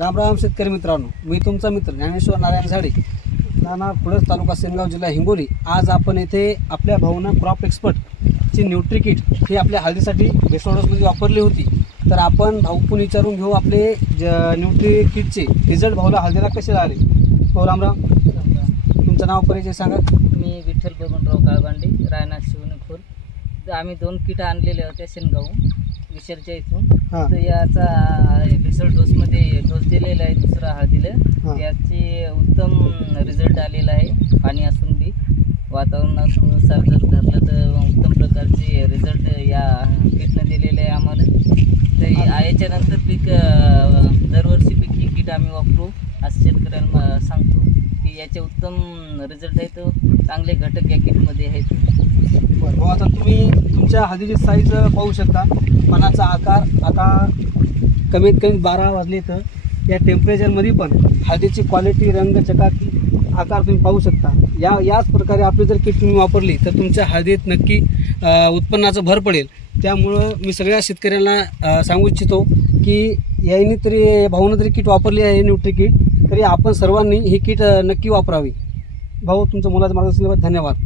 राम राम शेतकरी मित्रांनो मी तुमचा मित्र ज्ञानेश्वर नारायण झाडे. नाना खुळस तालुका सेनगाव जिल्हा हिंगोली. आज आपण येथे आपल्या भाऊना क्रॉप एक्सपर्टची न्यूट्री किट ही आपल्या हळदीसाठी बेसोडसमध्ये वापरली होती. तर आपण भाऊकून विचारून घेऊ आपले ज न्यूट्री किटचे रिझल्ट भाऊला हळदीला कसे आले भाऊ राम राम. तुमचं नाव परिचय सांगा. मी विठ्ठल बबनराव काळबांडे रायनाथ शिवणेखोर तर आम्ही दोन किट आणलेले होते शेनगाव विशरच्या इथून. हां. तर याचा भेसळ डोसमध्ये डोस दिलेला आहे दुसरा हळदीला हां. याची उत्तम रिझल्ट आलेला आहे पाणी असून बी. वातावरणानुसार जर धरलं तर उत्तम प्रकारचे रिझल्ट या किटनं दिलेले आहे आम्हाला. तर याच्यानंतर पीक दरवर्षी पीक ही किट आम्ही वापरू असं शेतकऱ्यांना सांगतो की याचे उत्तम रिझल्ट आहेत चांगले घटक या किटमध्ये आहेत. बरं भाऊ आता तुम्ही तुमच्या हळदीची साईज पाहू शकता. पानाचा आकार आता कमीत कमी बारा वाजले तर या टेम्परेचरमध्ये पण हळदीची क्वालिटी रंग चकाकी आकार तुम्ही पाहू शकता. या याच प्रकारे आपली जर किट तुम्ही वापरली तर तुमच्या हळदीत नक्की उत्पन्नाचं भर पडेल. त्यामुळं मी सगळ्या शेतकऱ्यांना सांगू इच्छितो की यांनी तरी भाऊनं जरी किट वापरली आहे न्यूट्री किट तरी आपण सर्वांनी ही किट नक्की वापरावी. भाऊ तुमचं मुलाचं मार्गदर्शन धन्यवाद.